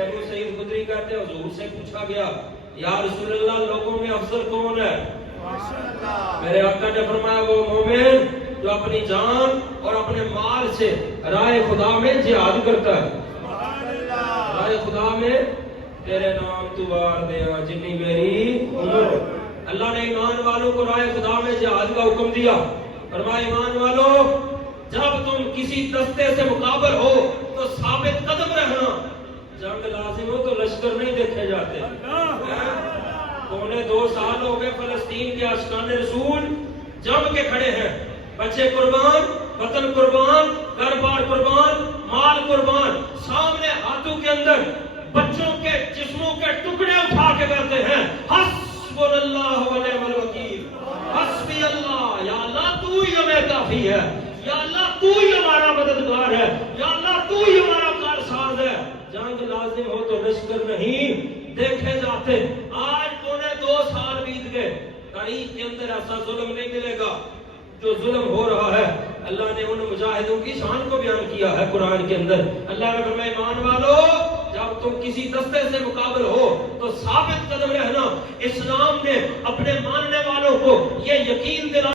ابو سعید خدری کہتے ہیں حضور سے پوچھا گیا یا رسول اللہ لوگوں میں افضل کون ہے؟ میرے آقا نے فرمایا وہ مومن جو اپنی جان اور اپنے مال سے راہ خدا میں جہاد کرتا ہے. راہ خدا میں تیرے نام توار دیا جنی میری عمر. اللہ نے ایمان والوں کو راہ خدا میں جہاد کا حکم دیا. فرمایا ایمان والوں جب تم کسی دستے سے مقابل ہو تو ثابت قدم رہنا. جنگ لازم ہو تو لشکر نہیں دیکھے جاتے. 2.25 سال ہو گئے فلسطین کے عاشقان رسول جم کے کھڑے ہیں. بچے قربان، وطن قربان، گھر بار قربان، مال قربان. سامنے ہاتھوں کے اندر بچوں کے جسموں کے ٹکڑے اٹھا کے کہتے ہیں حسبنا اللہ و نعم الوکیل. حسبی اللہ، یا اللہ تو ہی ہمیں کافی ہے، یا اللہ تو ہی ہمارا مددگار ہے، یا اللہ تو ہی ہمارا کارساز ہے. جنگ لازم ہو تو لشکر نہیں دیکھے جاتے. آج 2.25 سال بیت گئے. تاریخ کے اندر ایسا ظلم نہیں ملے گا جو ظلم ہو رہا ہے. اللہ نے ان مجاہدوں کی شان کو بیان کیا ہے قرآن کے اندر. اللہ نے فرمایا ایمان والو جب تم کسی دستے سے مقابل ہو تو ثابت قدم رہنا. اسلام نے اپنے ماننے والوں کو یہ یقین دلایا